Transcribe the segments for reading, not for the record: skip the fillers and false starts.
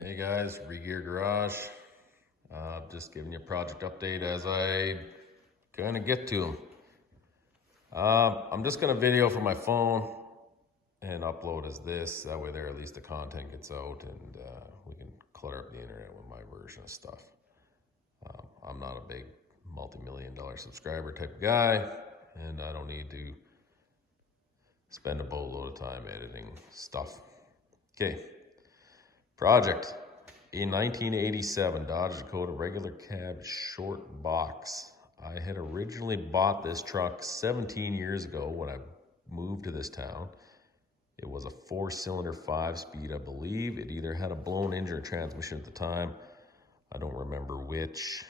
Hey guys, Regear Garage. Just giving you a project update as I kind of get to them. I'm just going to video from my phone and upload as this. That way there at least the content gets out and we can clutter up the internet with my version of stuff. I'm not a big multi-million-dollar subscriber type of guy, and I don't need to spend a boatload of time editing stuff. Okay. Project. A 1987 Dodge Dakota regular cab short box. I had originally bought this truck 17 years ago when I moved to this town. It was a 4-cylinder 5-speed, I believe. It either had a blown engine or transmission at the time. I don't remember which.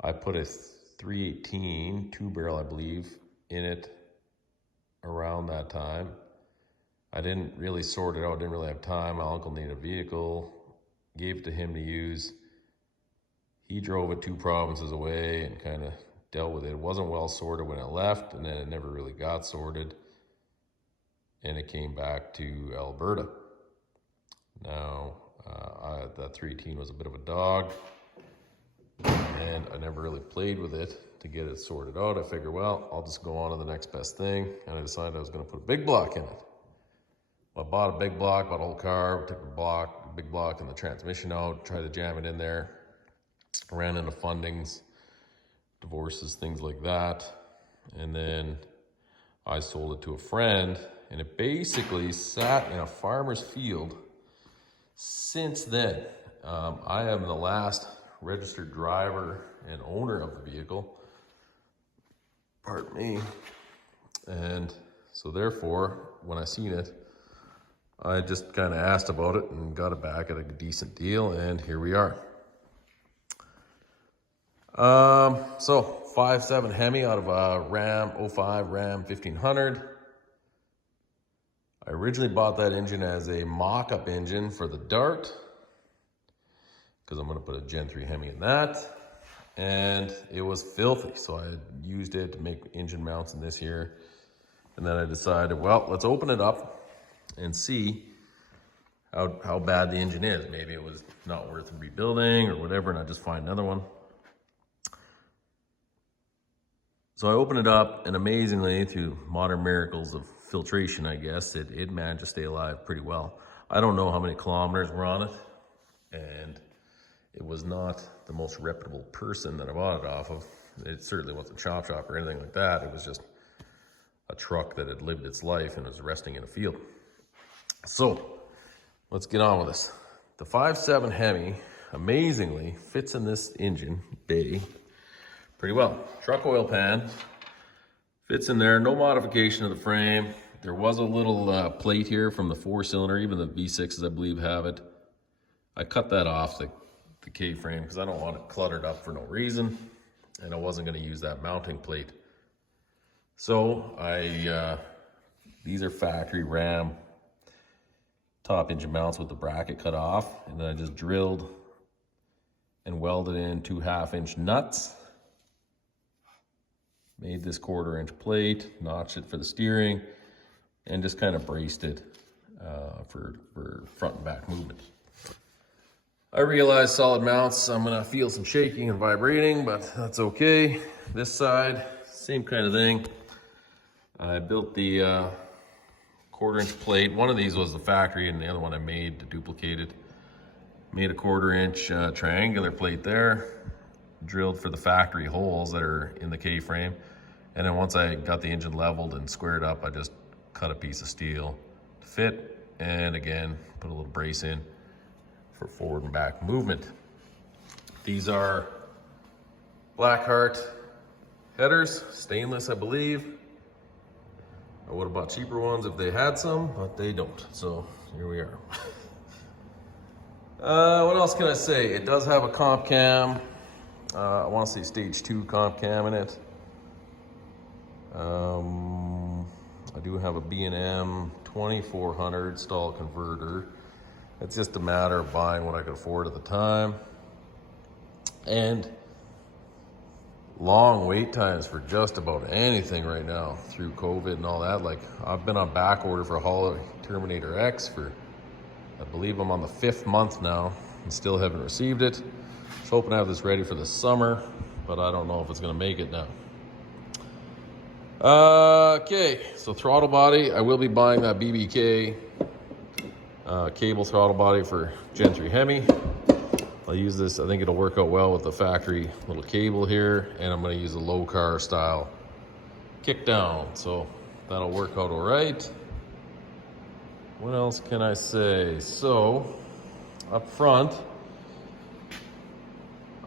I put a 318 2-barrel, I believe, in it around that time. I didn't really sort it out, didn't really have time. My uncle needed a vehicle, gave it to him to use. He drove it 2 provinces away and kind of dealt with it. It wasn't well sorted when it left, and then it never really got sorted. And it came back to Alberta. Now, that 318 was a bit of a dog, and I never really played with it to get it sorted out. I figured, well, I'll just go on to the next best thing, and I decided I was going to put a big block in it. I bought a big block, bought a whole car, took the big block and the transmission out, tried to jam it in there, ran into fundings, divorces, things like that. And then I sold it to a friend, and it basically sat in a farmer's field since then. I am the last registered driver and owner of the vehicle. Pardon me. And so therefore, when I seen it, I just kind of asked about it and got it back at a decent deal, and here we are. So 5.7 Hemi out of a Ram 05 Ram 1500. I originally bought that engine as a mock-up engine for the Dart, because I'm going to put a Gen 3 Hemi in that, and it was filthy, so I used it to make engine mounts in this here. And then I decided, well, let's open it up and see how bad the engine is. Maybe it was not worth rebuilding or whatever, and I just find another one. So I open it up, and amazingly, through modern miracles of filtration, I guess, it managed to stay alive pretty well. I don't know how many kilometers were on it, and it was not the most reputable person that I bought it off of. It certainly wasn't a chop shop or anything like that. It was just a truck that had lived its life and was resting in a field. So let's get on with this. The 5.7 Hemi amazingly fits in this engine bay pretty well. Truck oil pan fits in there, no modification of the frame. There was a little plate here from the 4-cylinder, even the V6s I believe have it. I cut that off the K-frame because I don't want it cluttered up for no reason, and I wasn't going to use that mounting plate. So these are factory Ram top engine mounts with the bracket cut off, and then I just drilled and welded in 2 1/2-inch nuts. Made this 1/4-inch plate, notched it for the steering, and just kind of braced it for front and back movement. I realized solid mounts, I'm gonna feel some shaking and vibrating, but that's okay. This side, same kind of thing. I built the 1/4-inch plate. One of these was the factory, and the other one I made to duplicate it. Made a 1/4-inch triangular plate there, drilled for the factory holes that are in the K-frame. And then once I got the engine leveled and squared up, I just cut a piece of steel to fit, and again, put a little brace in for forward and back movement. These are Blackheart headers, stainless, I believe. I would have bought cheaper ones if they had some, but they don't. So here we are. What else can I say? It does have a comp cam. I want to say stage 2 comp cam in it. I do have a B&M 2400 stall converter. It's just a matter of buying what I could afford at the time. And long wait times for just about anything right now through COVID and all that. Like, I've been on back order for a Terminator X for I believe I'm on the 5th month now and still haven't received it. I was hoping to have this ready for the summer, but I don't know if it's gonna make it now. Okay, so throttle body, I will be buying that BBK cable throttle body for Gen 3 Hemi. I'll use this, I think it'll work out well with the factory little cable here, and I'm gonna use a low car style kick down, so that'll work out all right. What else can I say? So, up front,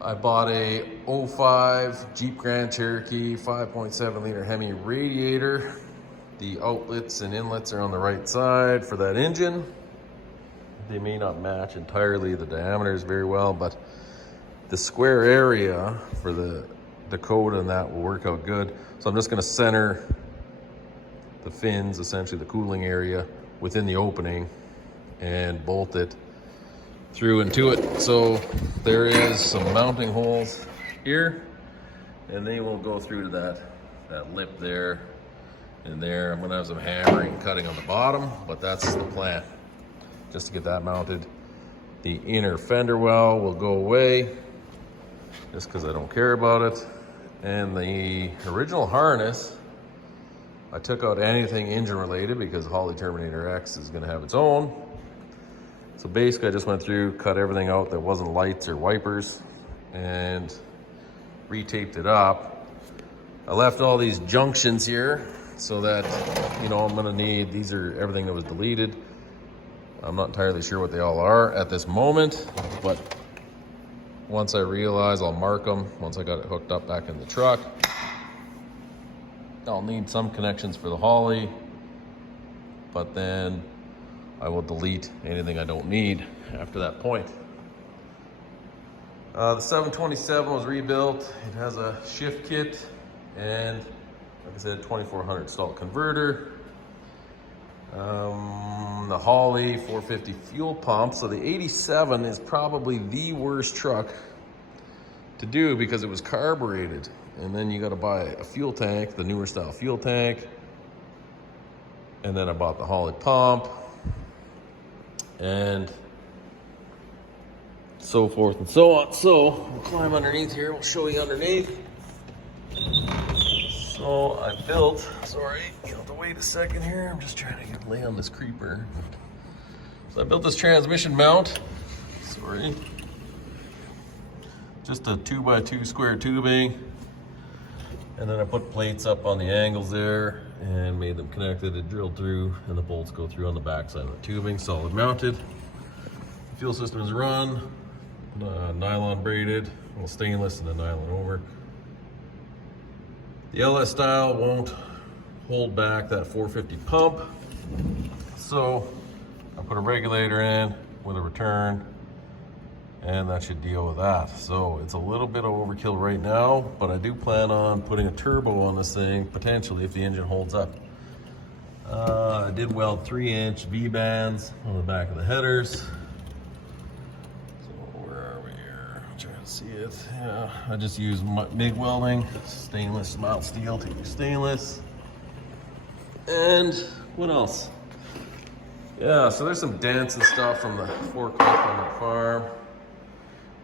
I bought a 05 Jeep Grand Cherokee 5.7 liter Hemi radiator. The outlets and inlets are on the right side for that engine. They may not match entirely the diameters very well, but the square area for the Dakota and that will work out good. So I'm just gonna center the fins, essentially the cooling area, within the opening and bolt it through into it. So there is some mounting holes here, and they will go through to that lip there and there. I'm gonna have some hammering, cutting on the bottom, but that's the plan, just to get that mounted. The inner fender well will go away, just because I don't care about it. And the original harness, I took out anything engine related because Holley Terminator X is gonna have its own. So basically I just went through, cut everything out that wasn't lights or wipers, and retaped it up. I left all these junctions here so that, you know, I'm gonna need, these are everything that was deleted. I'm not entirely sure what they all are at this moment, but once I realize, I'll mark them once I got it hooked up back in the truck. I'll need some connections for the Holley, but then I will delete anything I don't need after that point. The 727 was rebuilt. It has a shift kit and, like I said, 2400 salt converter. The Holley 450 fuel pump. So the 87 is probably the worst truck to do because it was carbureted. And then you got to buy a fuel tank, the newer style fuel tank. And then I bought the Holley pump and so forth and so on. So we'll climb underneath here. We'll show you underneath. So I built, sorry, you have to wait a second here. I'm just trying to lay on this creeper. So I built this transmission mount, sorry. Just a 2x2 square tubing. And then I put plates up on the angles there and made them connected. It drilled through and the bolts go through on the back side of the tubing, solid mounted. The fuel system is run, nylon braided, well, stainless and then nylon over. The LS style won't hold back that 450 pump. So I put a regulator in with a return and that should deal with that. So it's a little bit of overkill right now, but I do plan on putting a turbo on this thing, potentially if the engine holds up. I did weld 3-inch V-bands on the back of the headers. So where are we here? I'm trying to see it. Yeah, I just use MIG welding, stainless, mild steel to stainless. And what else? Yeah, so there's some dents and stuff from the forklift on the farm.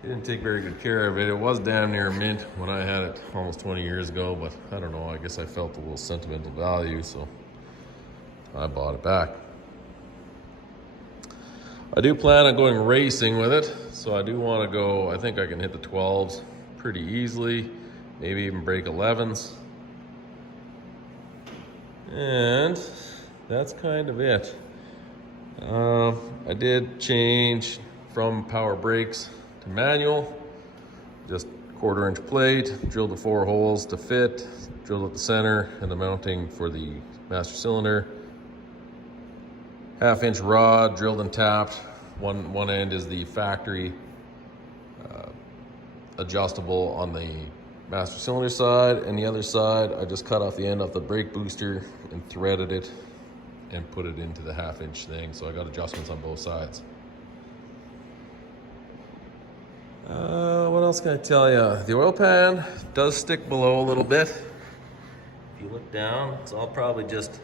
They didn't take very good care of it. It was damn near mint when I had it almost 20 years ago, but I don't know, I guess I felt a little sentimental value, so I bought it back. I do plan on going racing with it, so I do want to go, I think I can hit the 12s pretty easily, maybe even break 11s. And that's kind of it. I did change from power brakes to manual, just 1/4-inch plate, drilled the 4 holes to fit, drilled at the center and the mounting for the master cylinder. 1/2-inch rod, drilled and tapped. One end is the factory adjustable on the master cylinder side, and the other side I just cut off the end off the brake booster and threaded it and put it into the 1/2-inch thing, so I got adjustments on both sides. What else can I tell you? The oil pan does stick below a little bit. If you look down, it's all probably just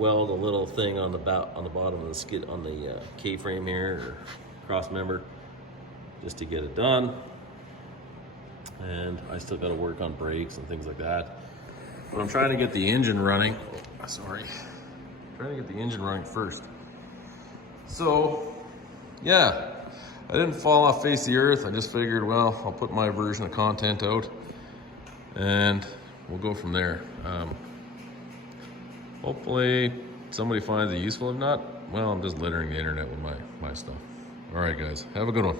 weld a little thing on the bottom of the skid on the K-frame here, or cross member, just to get it done. And I still got to work on brakes and things like that. But I'm trying to get the engine running. Oh, sorry. Trying to get the engine running first. So, yeah, I didn't fall off face the earth. I just figured, well, I'll put my version of content out and we'll go from there. Hopefully somebody finds it useful. If not, well, I'm just littering the internet with my stuff. All right, guys, have a good one.